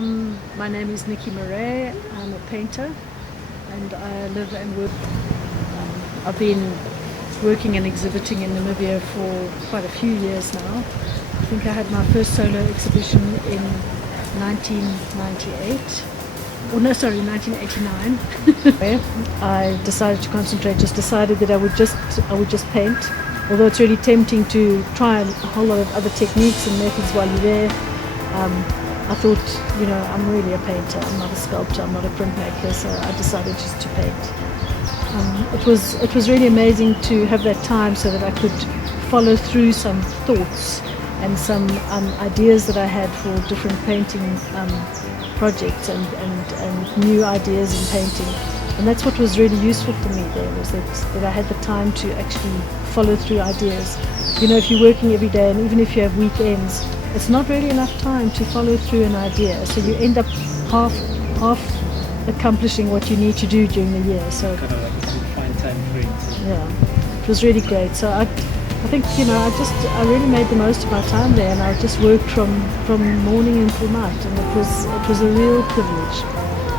My name is Nicky Marais. I'm a painter and I live and work. I've been working and exhibiting in Namibia for quite a few years now. I think I had my first solo exhibition in 1998. Oh no, sorry, 1989. I decided to concentrate, just decided that I would just paint. Although it's really tempting to try a whole lot of other techniques and methods while you're there. I thought, I'm really a painter. I'm not a sculptor. I'm not a printmaker. So I decided just to paint. It was really amazing to have that time so that I could follow through some thoughts and some ideas that I had for different painting projects and new ideas in painting. And that's what was really useful for me there, was that I had the time to actually follow through ideas. If you're working every day and even if you have weekends, it's not really enough time to follow through an idea. So you end up half accomplishing what you need to do during the year. So kind of like a confined time frame. Yeah, it was really great. So I think I really made the most of my time there, and I just worked from morning until night, and it was a real privilege.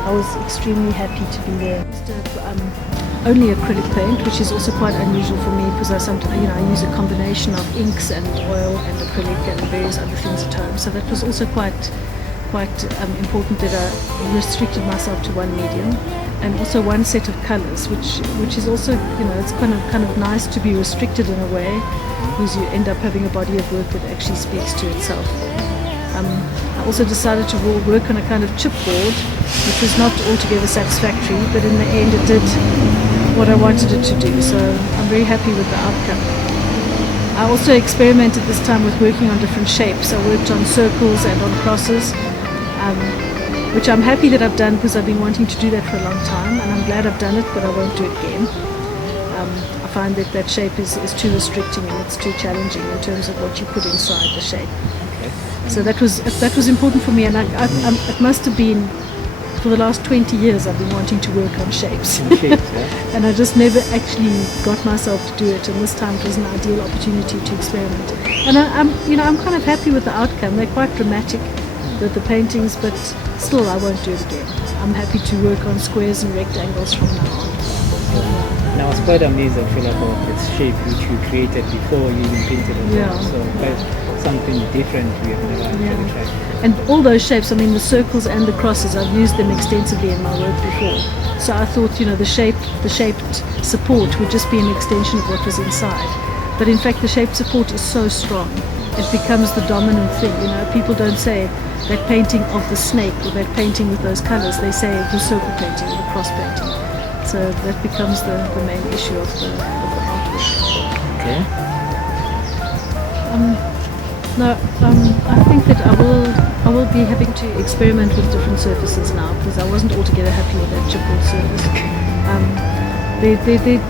I was extremely happy to be there. Only acrylic paint, which is also quite unusual for me because I use a combination of inks and oil and acrylic and various other things at home. So that was also quite important that I restricted myself to one medium and also one set of colours, which is also it's kind of nice to be restricted in a way, because you end up having a body of work that actually speaks to itself. I also decided to work on a kind of chipboard, which was not altogether satisfactory, but in the end it did what I wanted it to do, so I'm very happy with the outcome. I also experimented this time with working on different shapes. I worked on circles and on crosses, which I'm happy that I've done because I've been wanting to do that for a long time, and I'm glad I've done it, but I won't do it again. I find that shape is too restricting and it's too challenging in terms of what you put inside the shape. So that was important for me, and it must have been for the last 20 years I've been wanting to work on shapes. And I just never actually got myself to do it, and this time it was an ideal opportunity to experiment. And I'm kind of happy with the outcome. They're quite dramatic, the paintings, but still I won't do it again. I'm happy to work on squares and rectangles from now on. And I was quite amazed, I feel, about this shape which you created before you even painted it. Yeah. So quite something different we have never actually tried. And all those shapes, the circles and the crosses, I've used them extensively in my work before. So I thought, the shaped support would just be an extension of what was inside. But in fact, the shaped support is so strong, it becomes the dominant thing. People don't say that painting of the snake or that painting with those colors. They say the circle painting or the cross painting. So that becomes the main issue of the artwork. Okay. I think that I will be having to experiment with different surfaces now, because I wasn't altogether happy with that chipboard surface.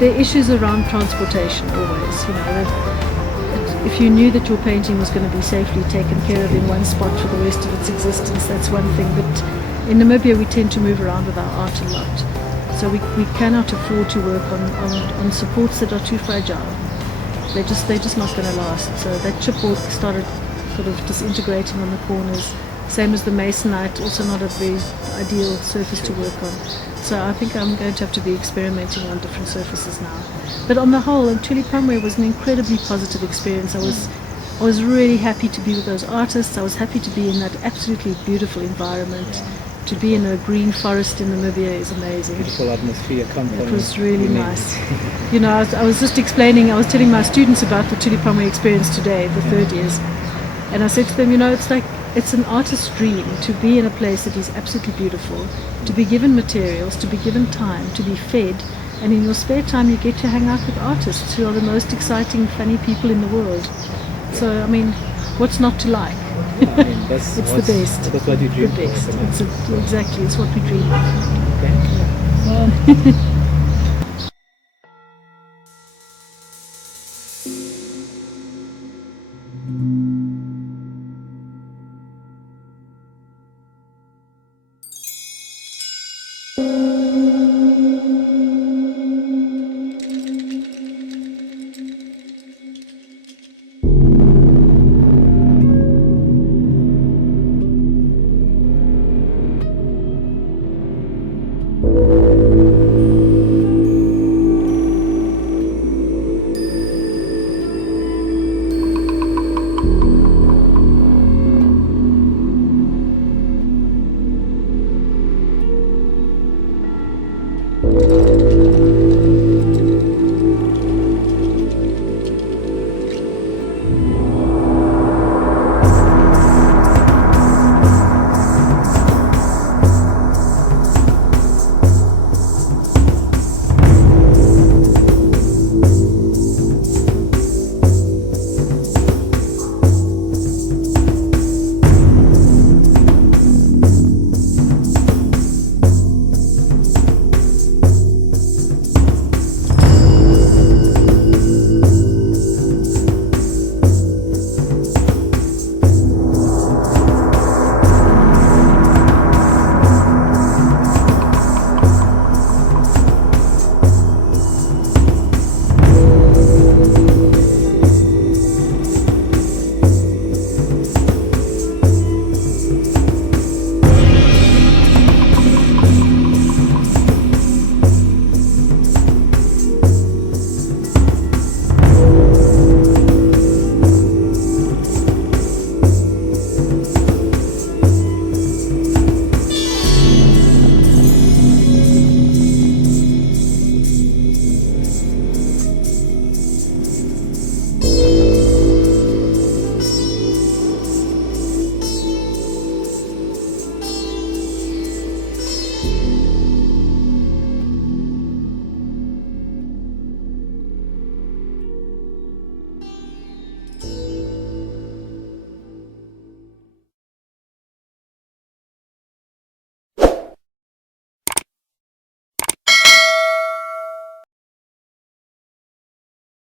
There are issues around transportation always. If you knew that your painting was going to be safely taken care of in one spot for the rest of its existence, that's one thing. But in Namibia, we tend to move around with our art a lot. So we cannot afford to work on supports that are too fragile. They're just not going to last. So that chipboard started sort of disintegrating on the corners. Same as the masonite, also not a very ideal surface to work on. So I think I'm going to have to be experimenting on different surfaces now. But on the whole, Tuli Pamwe was an incredibly positive experience. I was really happy to be with those artists. I was happy to be in that absolutely beautiful environment. To be in a green forest in Namibia is amazing. Beautiful atmosphere. It was really nice. I was just explaining, I was telling my students about the Tuli Pamwe experience today, the third years. And I said to them, it's an artist's dream to be in a place that is absolutely beautiful, to be given materials, to be given time, to be fed, and in your spare time you get to hang out with artists who are the most exciting, funny people in the world. So, what's not to like? It's the best. That's what you dream the best. for. Exactly, it's what we dream of. Okay.